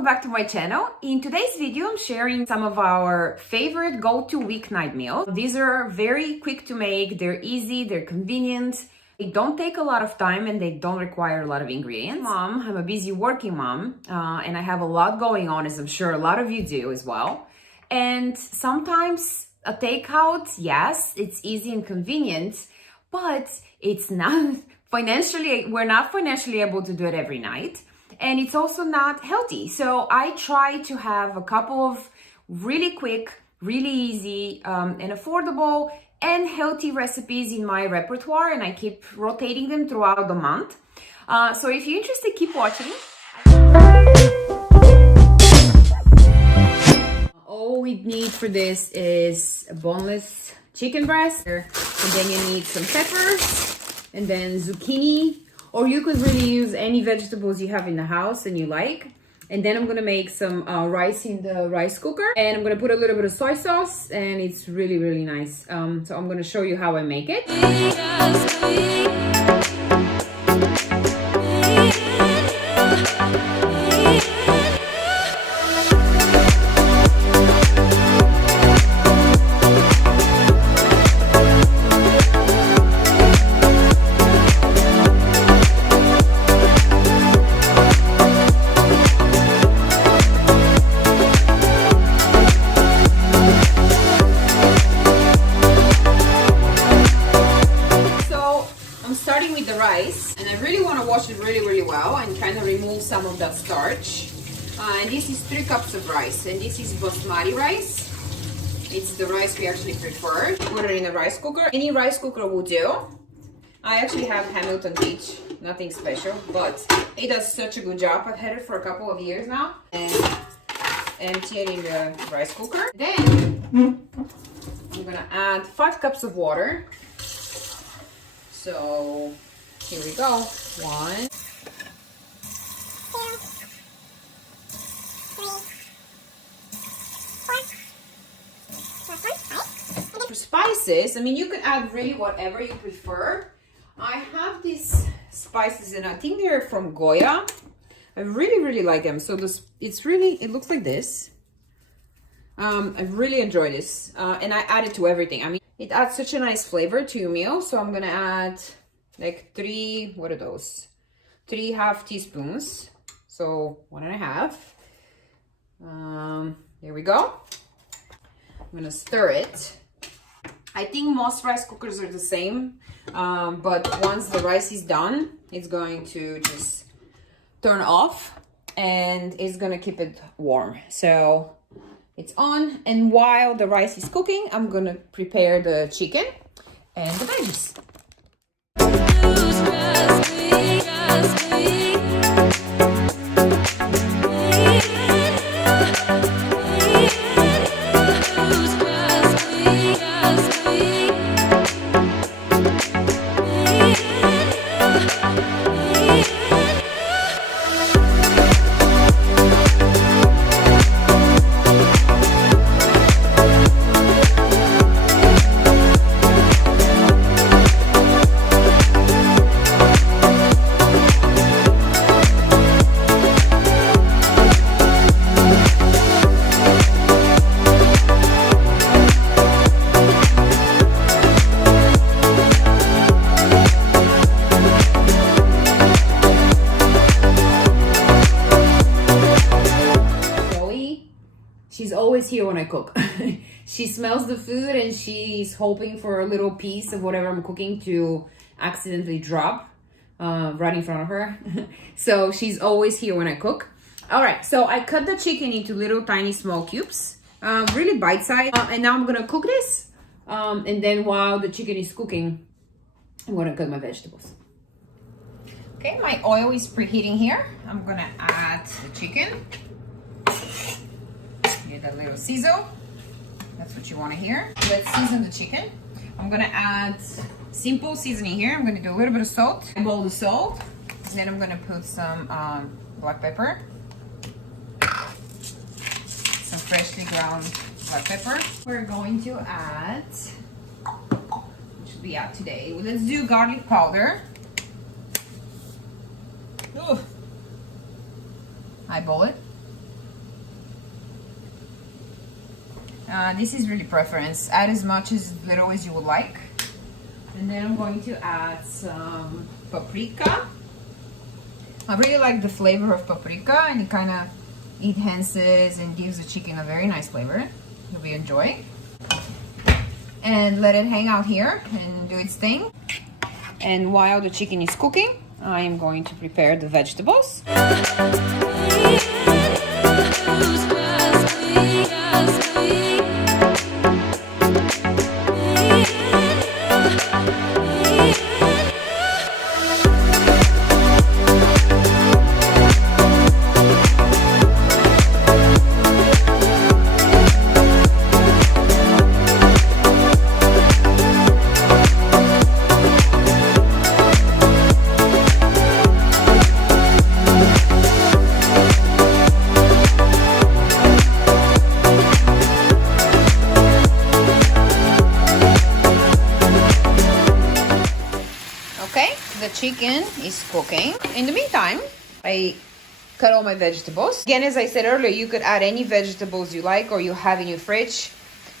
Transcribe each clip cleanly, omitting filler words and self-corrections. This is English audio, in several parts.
welcome back to my channel. In today's video, I'm sharing some of our favorite go-to weeknight meals. These are very quick to make, they're easy, they're convenient, they don't take a lot of time and they don't require a lot of ingredients. I'm a busy working mom and I have a lot going on, as I'm sure a lot of you do as well. And sometimes a takeout, yes, it's easy and convenient, but it's not we're not financially able to do it every night. And it's also not healthy. So I try to have a couple of really quick, really easy and affordable and healthy recipes in my repertoire, and I keep rotating them throughout the month. So if you're interested, keep watching. All we need for this is a boneless chicken breast, and then you need some peppers, and then zucchini, or you could really use any vegetables you have in the house and you like. And then I'm gonna make some rice in the rice cooker, and I'm gonna put a little bit of soy sauce, and it's really, really nice. So I'm gonna show you how I make it. Starting with the rice, and I really want to wash it really well and kind of remove some of that starch. And this is 3 cups of rice, and this is basmati rice. It's the rice we actually prefer. Put it in a rice cooker. Any rice cooker will do. I actually have Hamilton Beach, nothing special, but it does such a good job. I've had it for a couple of years now, and empty it in the rice cooker. Then I'm gonna add 5 cups of water. So here we go. 1, 2, 3, 4. For spices, I mean, you can add really whatever you prefer. I have these spices, and I think they're from Goya. I really like them. So it looks like this. I really enjoy this, and I add it to everything. I mean, it adds such a nice flavor to your meal. So I'm gonna add like 3, what are those? 3 half teaspoons. So 1.5. There we go. I'm gonna stir it. I think most rice cookers are the same, but once the rice is done, it's going to just turn off and it's gonna keep it warm. So it's on, and while the rice is cooking, I'm gonna prepare the chicken and the veggies. She's always here when I cook. She smells the food and she's hoping for a little piece of whatever I'm cooking to accidentally drop right in front of her. So she's always here when I cook. All right, so I cut the chicken into little tiny small cubes, really bite-sized. And now I'm gonna cook this. And then while the chicken is cooking, I'm gonna cook my vegetables. Okay, my oil is preheating here. I'm gonna add the chicken. Get a little sizzle. That's what you want to hear. Let's season the chicken. I'm gonna add simple seasoning here. I'm gonna do a little bit of salt. A bowl of salt. And then I'm gonna put some black pepper. Some freshly ground black pepper. We're going to add, which will be out today. Let's do garlic powder. Ooh. Eyeball it. This is really preference. Add as much as little as you would like. And then I'm going to add some paprika. I really like the flavor of paprika, and it kind of enhances and gives the chicken a very nice flavor. You'll be enjoying. And let it hang out here and do its thing. And while the chicken is cooking, I am going to prepare the vegetables. The chicken is cooking. In the meantime, I cut all my vegetables. Again, as I said earlier, you could add any vegetables you like or you have in your fridge.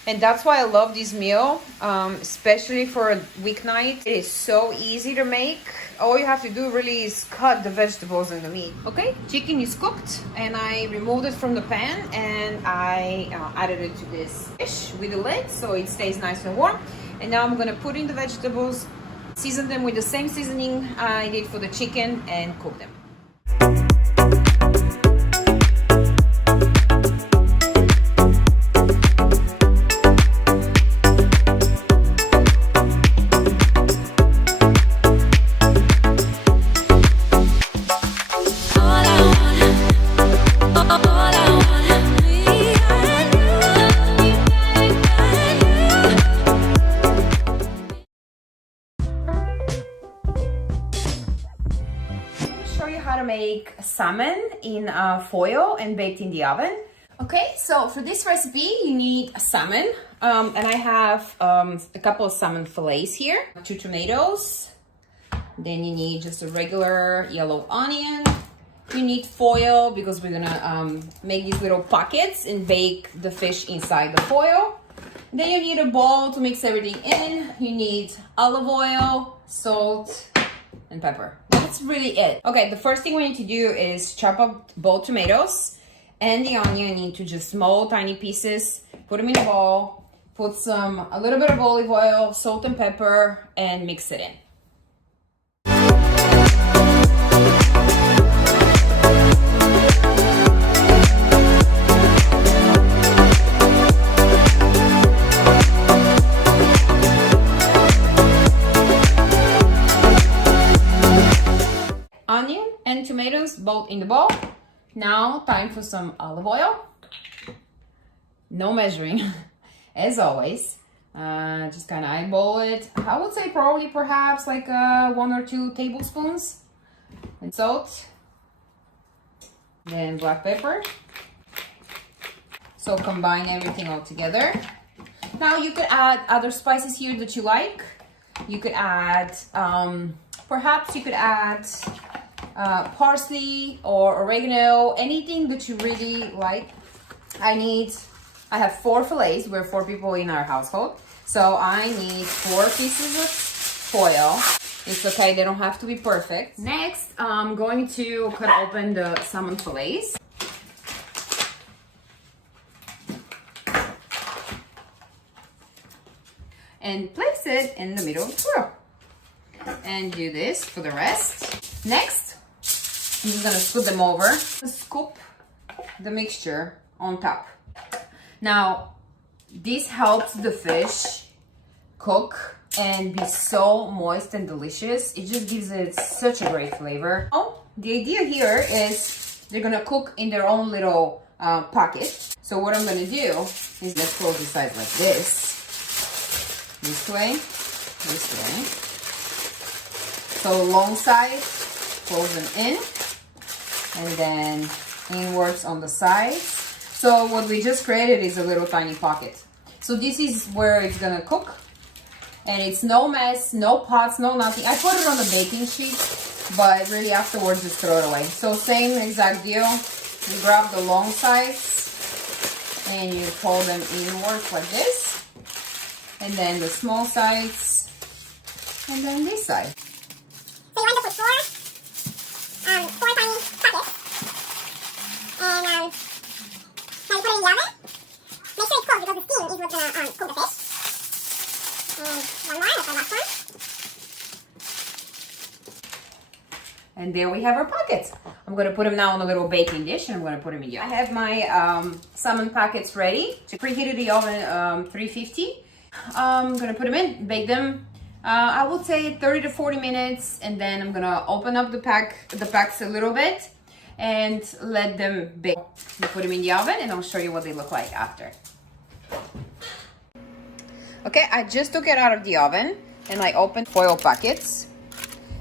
And that's why I love this meal, especially for a weeknight. It is so easy to make. All you have to do really is cut the vegetables and the meat. Okay, chicken is cooked and I removed it from the pan and I added it to this dish with the lid so it stays nice and warm. And now I'm gonna put in the vegetables, season them with the same seasoning I did for the chicken, and cook them. How to make salmon in foil and baked in the oven. Okay, so for this recipe you need salmon, and I have a couple of salmon fillets here, 2 tomatoes, then you need just a regular yellow onion, you need foil because we're gonna make these little pockets and bake the fish inside the foil. Then you need a bowl to mix everything in, you need olive oil, salt, and pepper. That's really it. Okay, the first thing we need to do is chop up both tomatoes and the onion into just small tiny pieces. Put them in a bowl, put a little bit of olive oil, salt and pepper, and mix it in. Onion and tomatoes both in the bowl. Now time for some olive oil. No measuring, as always. Just kind of eyeball it. I would say probably perhaps like 1 or 2 tablespoons. And salt. Then black pepper. So combine everything all together. Now you could add other spices here that you like. You could add, perhaps you could add parsley or oregano, anything that you really like. I have 4 fillets. We're 4 people in our household, so I need 4 pieces of foil. It's okay, they don't have to be perfect. Next, I'm going to cut open the salmon fillets. And place it in the middle of the foil. And do this for the rest. Next, I'm just gonna scoop them over. Scoop the mixture on top. Now, this helps the fish cook and be so moist and delicious. It just gives it such a great flavor. Oh, the idea here is they're gonna cook in their own little pocket. So what I'm gonna do is let's close the sides like this. This way, this way. So long side, close them in, and then inwards on the sides. So what we just created is a little tiny pocket. So this is where it's gonna cook, and it's no mess, no pots, no nothing. I put it on the baking sheet, but really afterwards just throw it away. So same exact deal. You grab the long sides and you fold them inwards like this, and then the small sides, and then this side. So you want to put four tiny packets, and now you put it in the oven. Make sure it's cold because the steam is what's gonna cook the fish. And one more, that's the last one. And there we have our packets. I'm gonna put them now on a little baking dish, and I'm gonna put them in the oven. I have my salmon packets ready. To preheated the oven 350. I'm gonna put them in, bake them. I would say 30 to 40 minutes, and then I'm gonna open up the packs a little bit and let them bake. Put them in the oven, and I'll show you what they look like after. Okay, I just took it out of the oven, and I opened foil packets.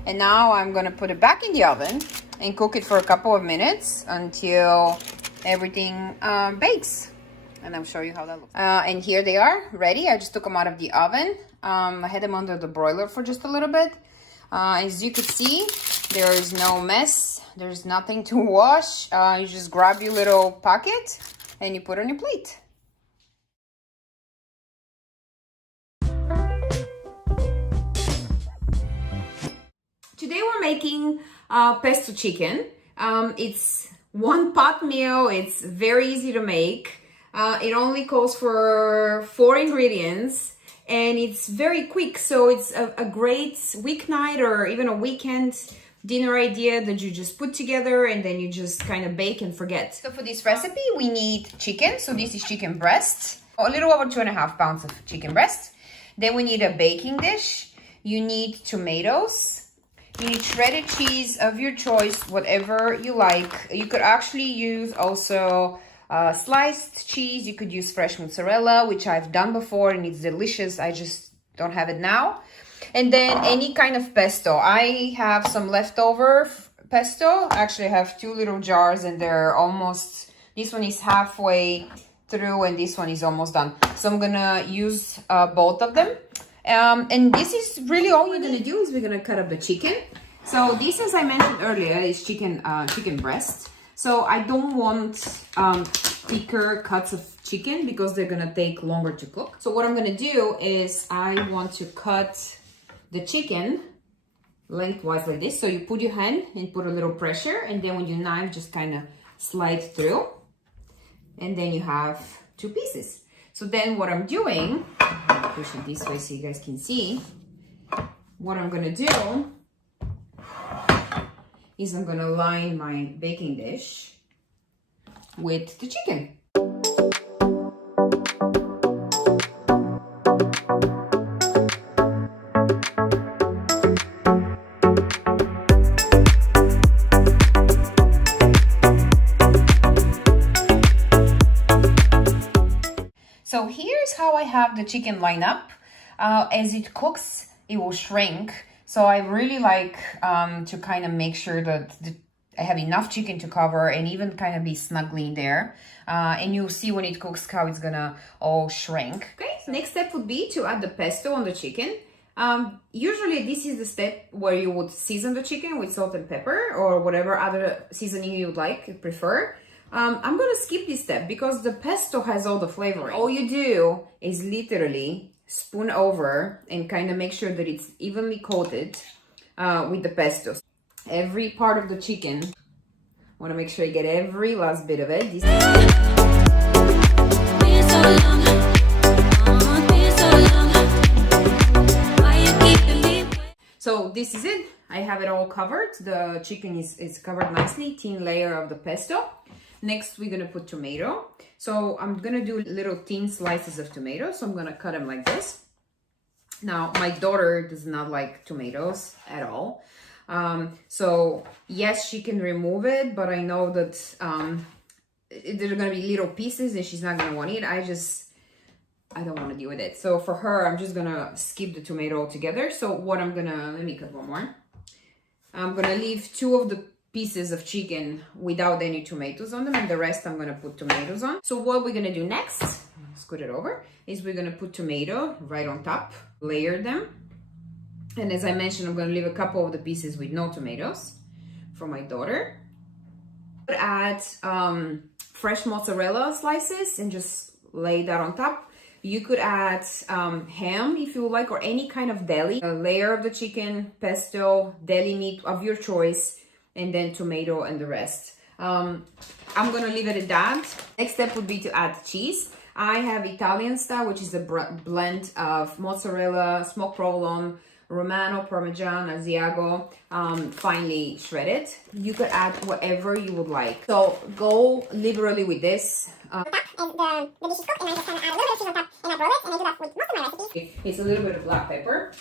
And now I'm gonna put it back in the oven and cook it for a couple of minutes until everything bakes. And I'll show you how that looks. And here they are, ready. I just took them out of the oven. I had them under the broiler for just a little bit. As you can see, there is no mess. There's nothing to wash. You just grab your little pocket and you put it on your plate. Today we're making pesto chicken. It's one pot meal. It's very easy to make. It only calls for 4 ingredients, and it's very quick. So it's a great weeknight or even a weekend dinner idea that you just put together and then you just kind of bake and forget. So for this recipe, we need chicken. So this is chicken breast, a little over 2.5 pounds of chicken breast. Then we need a baking dish. You need tomatoes. You need shredded cheese of your choice, whatever you like. You could actually use also sliced cheese. You could use fresh mozzarella, which I've done before and it's delicious. I just don't have it now. And then any kind of pesto. I have some leftover pesto. Actually, I have 2 little jars and they're almost, this one is halfway through and this one is almost done. So I'm gonna use both of them. And this is really all we're gonna do is we're gonna cut up the chicken. So this, as I mentioned earlier, is chicken breast. So I don't want thicker cuts of chicken because they're gonna take longer to cook. So what I'm gonna do is I want to cut the chicken lengthwise like this. So you put your hand and put a little pressure, and then with your knife just kind of slide through, and then you have 2 pieces. So then what I'm doing, I'll push it this way so you guys can see. What I'm gonna do is I'm gonna line my baking dish with the chicken. So here's how I have the chicken line up. As it cooks, it will shrink. So I really like to kind of make sure that I have enough chicken to cover and even kind of be snugly in there. And you'll see when it cooks how it's gonna all shrink. Okay, so next step would be to add the pesto on the chicken. Usually this is the step where you would season the chicken with salt and pepper or whatever other seasoning you would like, prefer. I'm gonna skip this step because the pesto has all the flavor. All you do is literally spoon over and kind of make sure that it's evenly coated with the pesto. Every part of the chicken, want to make sure you get every last bit of it. So this is it. I have it all covered. The chicken is covered nicely, thin layer of the pesto. Next, we're gonna put tomato. So I'm gonna do little thin slices of tomato. So I'm gonna cut them like this. Now, my daughter does not like tomatoes at all. So yes, she can remove it, but I know that there are gonna be little pieces and she's not gonna want it. I don't want to deal with it. So for her, I'm just gonna skip the tomato altogether. So what I'm gonna, let me cut one more. I'm gonna leave 2 of the pieces of chicken without any tomatoes on them, and the rest I'm gonna put tomatoes on. So what we're gonna do next, scoot it over, is we're gonna put tomato right on top, layer them. And as I mentioned, I'm gonna leave a couple of the pieces with no tomatoes for my daughter. Add fresh mozzarella slices and just lay that on top. You could add ham if you would like, or any kind of deli. A layer of the chicken, pesto, deli meat of your choice, and then tomato and the rest. I'm gonna leave it at that. Next step would be to add cheese. I have Italian style, which is a blend of mozzarella, smoked provolone, Romano, Parmesan, Asiago, finely shredded. You could add whatever you would like. So go liberally with this. And the dish is cooked, and I just kind of add a little bit of cheese on top, and I roll it, and I do that with most of my recipes. It's a little bit of black pepper,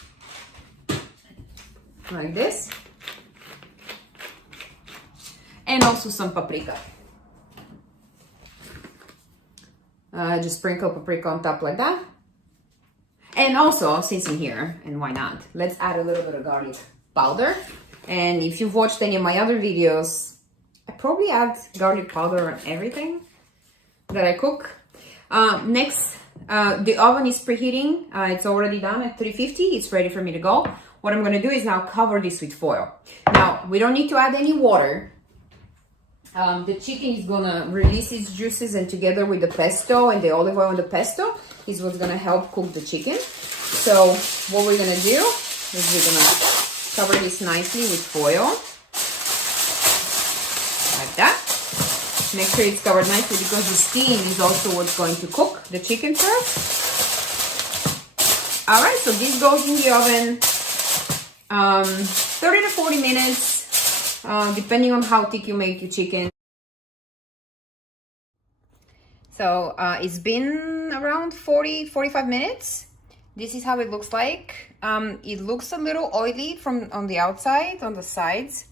like this, and also some paprika. Just sprinkle paprika on top like that. And also, since I'm here, and why not, let's add a little bit of garlic powder. And if you've watched any of my other videos, I probably add garlic powder on everything that I cook. Next, the oven is preheating. It's already done at 350. It's ready for me to go. What I'm gonna do is now cover this with foil. Now, we don't need to add any water. The chicken is gonna release its juices, and together with the pesto and the olive oil and the pesto is what's gonna help cook the chicken. So what we're gonna do is we're gonna cover this nicely with foil, like that. Make sure it's covered nicely because the steam is also what's going to cook the chicken first. All right, so this goes in the oven 30 to 40 minutes. Depending on how thick you make your chicken. So it's been around 45 minutes. This is how it looks like. It looks a little oily from on the outside, on the sides,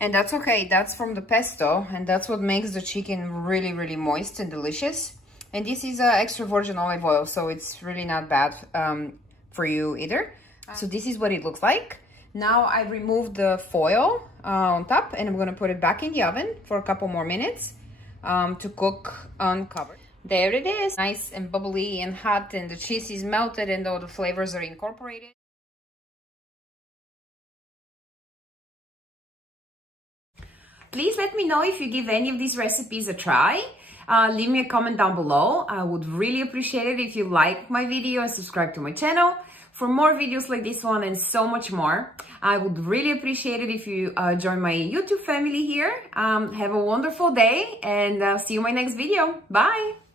and that's okay. That's from the pesto, and that's what makes the chicken really, really moist and delicious. And this is extra virgin olive oil, so it's really not bad for you either. So this is what it looks like. Now I removed the foil on top, and I'm gonna put it back in the oven for a couple more minutes to cook uncovered. There it is, nice and bubbly and hot, and the cheese is melted and all the flavors are incorporated. Please let me know if you give any of these recipes a try. Leave me a comment down below. I would really appreciate it if you like my video and subscribe to my channel for more videos like this one and so much more. I would really appreciate it if you join my YouTube family here. Have a wonderful day, and see you in my next video. Bye!